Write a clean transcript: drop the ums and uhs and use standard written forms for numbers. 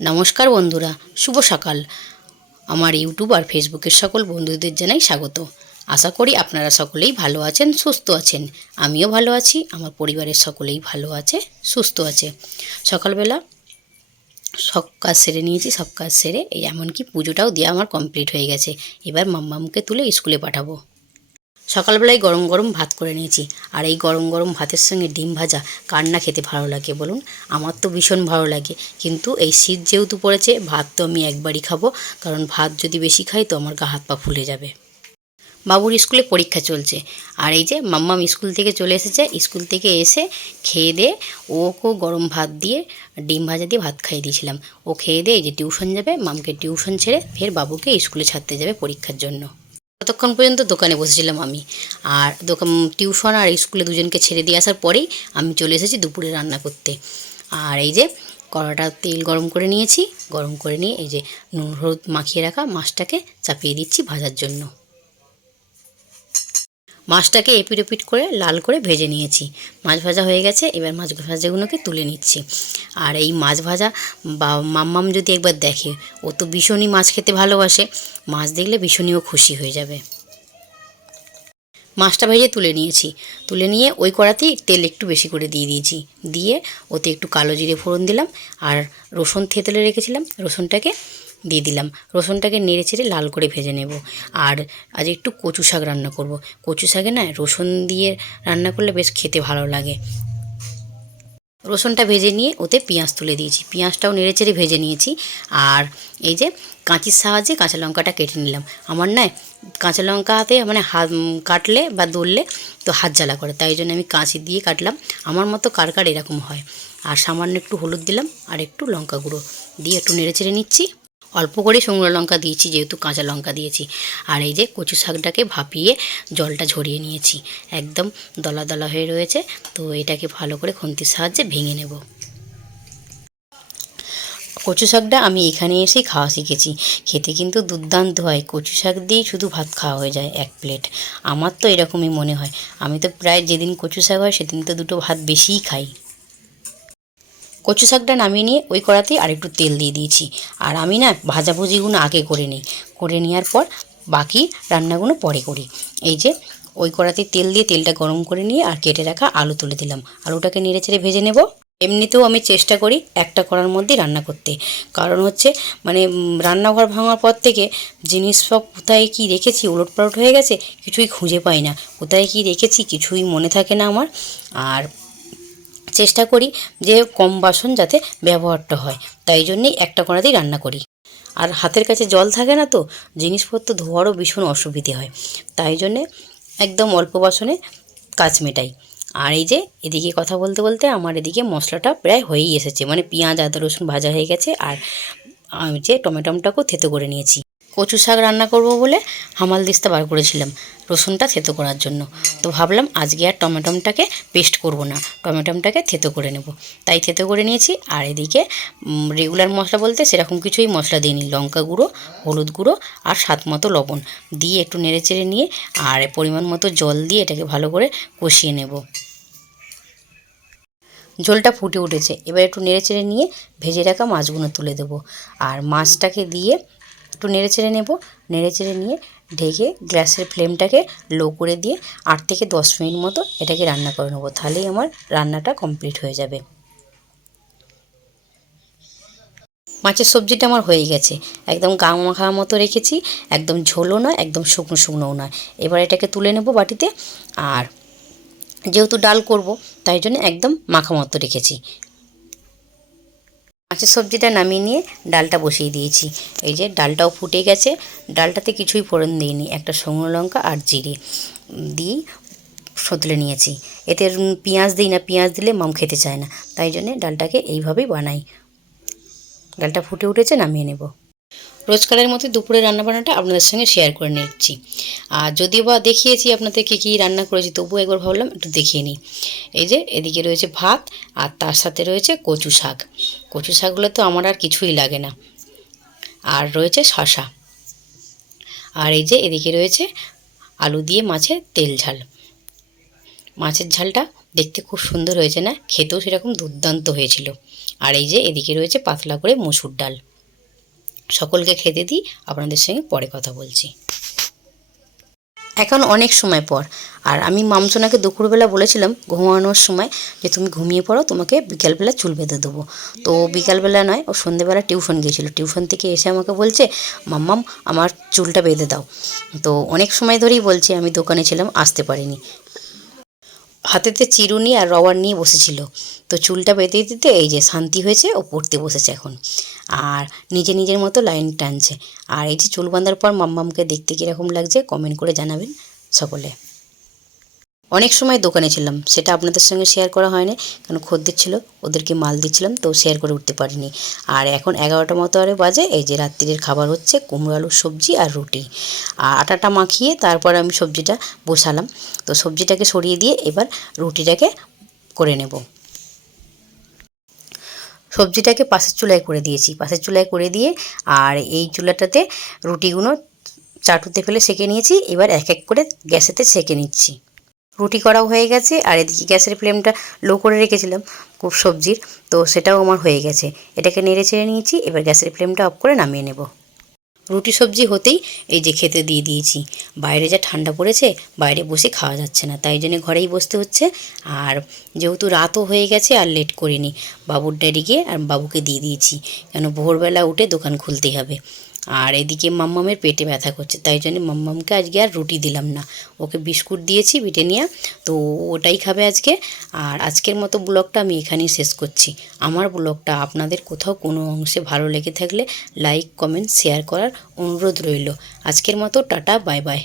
নমস্কার বন্ধুরা, শুভ সকাল। আমার ইউটিউব আর ফেসবুকের সকল বন্ধুদের জানাই স্বাগত। আশা করি আপনারা সকলেই ভালো আছেন, সুস্থ আছেন। আমিও ভালো আছি, আমার পরিবারের সকলেই ভালো আছে, সুস্থ আছে। সকালবেলা সব কাজ সেরে নিয়েছি, সব কাজ সেরে এই এমনকি পুজোটাও দেওয়া আমার কমপ্লিট হয়ে গেছে। এবার মাম্মামকে তুলে স্কুলে পাঠাবো। সকালবেলায় গরম গরম ভাত করে নিয়েছি, আর এই গরম গরম ভাতের সঙ্গে ডিম ভাজা কার না খেতে ভালো লাগে বলুন? আমার তো ভীষণ ভালো লাগে, কিন্তু এই শীত যেহেতু পড়েছে ভাত তো আমি একবারই খাবো, কারণ ভাত যদি বেশি খাই তো আমার গা হাত পা ফুলে যাবে। বাবুর স্কুলে পরীক্ষা চলছে, আর এই যে মাম্মাম স্কুল থেকে চলে এসেছে। স্কুল থেকে এসে খেয়ে দিয়ে ওকেও গরম ভাত দিয়ে ডিম ভাজা দিয়ে ভাত খাইয়ে দিয়েছিলাম। ও খেয়ে দিয়ে এই যে টিউশন যাবে, মামকে টিউশন ছেড়ে ফের বাবুকে স্কুলে ছাড়তে যাবে পরীক্ষার জন্য। ততক্ষণ পর্যন্ত দোকানে বসেছিলাম আমি, আর টিউশন আর স্কুলে দুজনকে ছেড়ে দিয়ে আসার পরেই আমি চলে এসেছি দুপুরে রান্না করতে। আর এই যে কড়াটা তেল গরম করে নিয়েছি, গরম করে নিয়ে এই যে নুন হলুদ মাখিয়ে রাখা মাছটাকে চাপিয়ে দিচ্ছি ভাজার জন্য। মাছটাকে এপিট ওপিট করে লাল করে ভেজে নিয়েছি। মাছ ভাজা হয়ে গেছে, এবার মাছ ভাজাগুলোকে তুলে নিচ্ছি। আর এই মাছ ভাজা বা মাম্মাম যদি একবার দেখে, ও তো ভীষণই মাছ খেতে ভালোবাসে, মাছ দেখলে ভীষণইও খুশি হয়ে যাবে। মাছটা ভেজে তুলে নিয়েছি, তুলে নিয়ে ওই কড়াতেই তেল একটু বেশি করে দিয়ে দিয়েছি। দিয়ে ওতে একটু কালো জিরে ফোড়ন দিলাম, আর রসুন থেতলে রেখেছিলাম, রসুনটাকে দিয়ে দিলাম। রসুনটাকে নেড়ে চেড়ে লাল করে ভেজে নেব। আর আজ একটু কচু শাক রান্না করব। কচু শাকে না রসুন দিয়ে রান্না করলে বেশ খেতে ভালো লাগে। রসুনটা ভেজে নিয়ে ওতে পেঁয়াজ তুলে দিয়েছি, পেঁয়াজটাও নেড়ে চেড়ে ভেজে নিয়েছি। আর এই যে কাঁচির সাহায্যে কাঁচা লঙ্কাটা কেটে নিলাম। আমার না কাঁচা লঙ্কাতে মানে হাত কাটলে বা দললে তো হাত জ্বালা করে, তাই জন্য আমি কাঁচি দিয়ে কাটলাম। আমার মতো কার কার এরকম হয়। আর সামান্য একটু হলুদ দিলাম, আর একটু লঙ্কা গুঁড়ো দিয়ে একটু নেড়ে চেড়ে নিচ্ছি। অল্প করে শুকনো লঙ্কা দিয়েছি, যেহেতু কাঁচা লঙ্কা দিয়েছি। আর এই যে কচু শাকটাকে ভাপিয়ে জলটা ঝরিয়ে নিয়েছি, একদম দলা দলা হয়ে রয়েছে। তো এটাকে ভালো করে খুন্তির সাহায্যে ভেঙে নেব। কচু শাকটা আমি এখানে এসেই খাওয়া শিখেছি, খেতে কিন্তু দুর্দান্ত হয়। কচু শাক দিয়েই শুধু ভাত খাওয়া হয়ে যায় এক প্লেট। আমার তো এরকমই মনে হয়। আমি তো প্রায় যেদিন কচু শাক হয় সেদিন তো দুটো ভাত বেশিই খাই। কচু শাকটা নামিয়ে নিয়ে ওই কড়াতেই আরেকটু তেল দিয়ে দিয়েছি। আর আমি না ভাজাভুজিগুলো আগে করে নিই, করে নেওয়ার পর বাকি রান্নাগুলো পরে করি। এই যে ওই কড়াতে তেল দিয়ে তেলটা গরম করে নিয়ে আর কেটে রাখা আলু তুলে দিলাম। আলুটাকে নেড়ে চেড়ে ভেজে নেব। এমনিতেও আমি চেষ্টা করি একটা কড়ার মধ্যেই রান্না করতে, কারণ হচ্ছে মানে রান্নাঘর ভাঙার পর থেকে জিনিস সব কোথায় কী রেখেছি ওলটপালট হয়ে গেছে, কিছুই খুঁজে পাই না। কোথায় কী রেখেছি কিছুই মনে থাকে না আমার। আর চেষ্টা করি যে কম বাসন যাতে ব্যবহারটা হয়, তাই জন্যেই একটা কড়াতেই রান্না করি। আর হাতের কাছে জল থাকে না, তো জিনিসপত্র ধোয়ারও ভীষণ অসুবিধে হয়, তাই জন্যে একদম অল্প বাসনে কাজ মেটাই। আর এই যে এদিকে কথা বলতে বলতে আমার এদিকে মশলাটা প্রায় হয়েই এসেছে, মানে পেঁয়াজ আদা রসুন ভাজা হয়ে গেছে। আর আমি যে টমেটোটাকেও থেতো করে নিয়েছি। কচু শাক রান্না করব বলে হামালদিস্তা বার করেছিলাম রসুনটা থেতো করার জন্য। তো ভাবলাম আজকে আর টমেটোটাকে পেস্ট করব না, টমেটোটাকে থেতো করে নেব, তাই থেতো করে নিয়েছি। আর এদিকে রেগুলার মশলা বলতে সেরকম কিছুই মশলা দিইনি, লঙ্কা গুঁড়ো, হলুদ গুঁড়ো আর স্বাদ মতো লবণ দিয়ে একটু নেড়ে চেড়ে নিয়ে আর পরিমাণ মতো জল দিয়ে এটাকে ভালো করে কষিয়ে নেব। ঝোলটা ফুটে উঠেছে, এবার একটু নেড়ে চেড়ে নিয়ে ভেজে রাখা মাছগুলো তুলে দেবো। আর মাছটাকে দিয়ে একটু নেড়ে চেড়ে নেব। নেড়ে চেড়ে নিয়ে ঢেকে গ্যাসের ফ্লেমটাকে লো করে দিয়ে 8 থেকে 10 মিনিট মতো এটাকে রান্না করে নেবো, তাহলেই আমার রান্নাটা কমপ্লিট হয়ে যাবে। মাছের সবজিটা আমার হয়ে গেছে, একদম গা মাখা মতো রেখেছি, একদম ঝোলও নয় একদম শুকনো শুকনোও নয়। এবার এটাকে তুলে নেব বাটিতে। আর যেহেতু ডাল করব তাই জন্য একদম মাখা মতো রেখেছি। মাছের সবজিটা নামিয়ে নিয়ে ডালটা বসিয়ে দিয়েছি। এই যে ডালটাও ফুটে গেছে, ডালটাতে কিছুই ফোড়ন দিইনি, একটা শুকনো লঙ্কা আর জিরে দিয়েই সতলে নিয়েছি। এতে পেঁয়াজ দিই না, পেঁয়াজ দিলে মাম খেতে চায় না, তাই জন্যে ডালটাকে এইভাবেই বানাই। ডালটা ফুটে উঠেছে, নামিয়ে নেব। রোজকারের মতো দুপুরে রান্নাবান্নাটা আপনাদের সঙ্গে শেয়ার করে নিচ্ছি। আর যদিও বা দেখিয়েছি আপনাদেরকে কী রান্না করেছি, তবুও একবার ভাবলাম একটু দেখিয়ে নিই। এই যে এদিকে রয়েছে ভাত, আর তার সাথে রয়েছে কচু শাক। কচু শাকগুলো তো আমার আর কিছুই লাগে না। আর রয়েছে শশা। আর এই যে এদিকে রয়েছে আলু দিয়ে মাছের তেল ঝাল। মাছের ঝালটা দেখতে খুব সুন্দর হয়েছে না? খেতেও সেরকম দুর্দান্ত হয়েছিল। আর এই যে এদিকে রয়েছে পাতলা করে মসুর ডাল। সকলকে খেতে দিই, আপনাদের সঙ্গে পরে কথা বলছি। এখন অনেক সময় পর, আর আমি মামসোনাকে দুপুরবেলা বলেছিলাম ঘুমানোর সময় যে তুমি ঘুমিয়ে পড়ো, তোমাকে বিকালবেলা চুল বেঁধে দেবো। তো বিকালবেলা নয়, ও সন্ধেবেলা টিউশন গিয়েছিলো, টিউশন থেকে এসে আমাকে বলছে মাম্মাম আমার চুলটা বেঁধে দাও। তো অনেক সময় ধরেই বলছে, আমি দোকানে ছিলাম আসতে পারিনি। হাতেতে চিরুনি আর রবার নিয়ে বসেছিল। তো চুলটা বেঁধে দিতে এই যে শান্তি হয়েছে, ও পড়তে বসেছে এখন। আর নিজের মতো লাইন টানছে। আর এই যে চুল বাঁধার পর মাম্মামকে দেখতে কীরকম লাগছে কমেন্ট করে জানাবেন সকলে। অনেক সময় দোকানে ছিলাম, সেটা আপনাদের সঙ্গে শেয়ার করা হয়নি, কারণ খদ্দের ছিল, ওদেরকে মাল দিচ্ছিলাম, তো শেয়ার করে উঠতে পারিনি। আর এখন 11টা মতো আরে বাজে, এই যে রাত্রিরের খাবার হচ্ছে কুমড়ো আলুর সবজি আর রুটি। আর আটাটা মাখিয়ে তারপর আমি সবজিটা বসালাম। তো সবজিটাকে সরিয়ে দিয়ে এবার রুটিটাকে করে নেব। সবজিটাকে পাশের চুলায় করে দিয়েছি, পাশের চুলায় করে দিয়ে আর এই চুলাটাতে রুটিগুলো চাটুতে ফেলে সেঁকে নিয়েছি। এবার এক এক করে গ্যাসেতে সেঁকে নিচ্ছি। রুটি করাও হয়ে গেছে, আর এদিকে গ্যাসের ফ্লেমটা লো করে রেখেছিলাম খুব সবজির, তো সেটাও আমার হয়ে গেছে। এটাকে নেড়ে চেড়ে নিয়েছি, এবার গ্যাসের ফ্লেমটা অফ করে নামিয়ে নেব। রুটি সবজি হতেই এই যে খেতে দিয়ে দিয়েছি। বাইরে যা ঠান্ডা পড়েছে, বাইরে বসে খাওয়া যাচ্ছে না, তাই জন্য ঘরেই বসতে হচ্ছে। আর যেহেতু রাতও হয়ে গেছে আর লেট করিনি, বাবুর ড্যাডিকে আর বাবুকে দিয়ে দিয়েছি, কেন ভোরবেলা উঠে দোকান খুলতেই হবে। আর এদিকে মাম্মামের পেটে ব্যথা করছে, তাই জন্য মাম্মামকে আজকে আর রুটি দিলাম না, ওকে বিস্কুট দিয়েছি ব্রিটানিয়া, তো ওটাই খাবে আজকে। আর আজকের মতো ব্লগটা আমি এখানেই শেষ করছি। আমার ব্লগটা আপনাদের কোথাও কোনো অংশে ভালো লেগে থাকলে লাইক কমেন্ট শেয়ার করার অনুরোধ রইল। আজকের মতো টাটা, বাই বাই।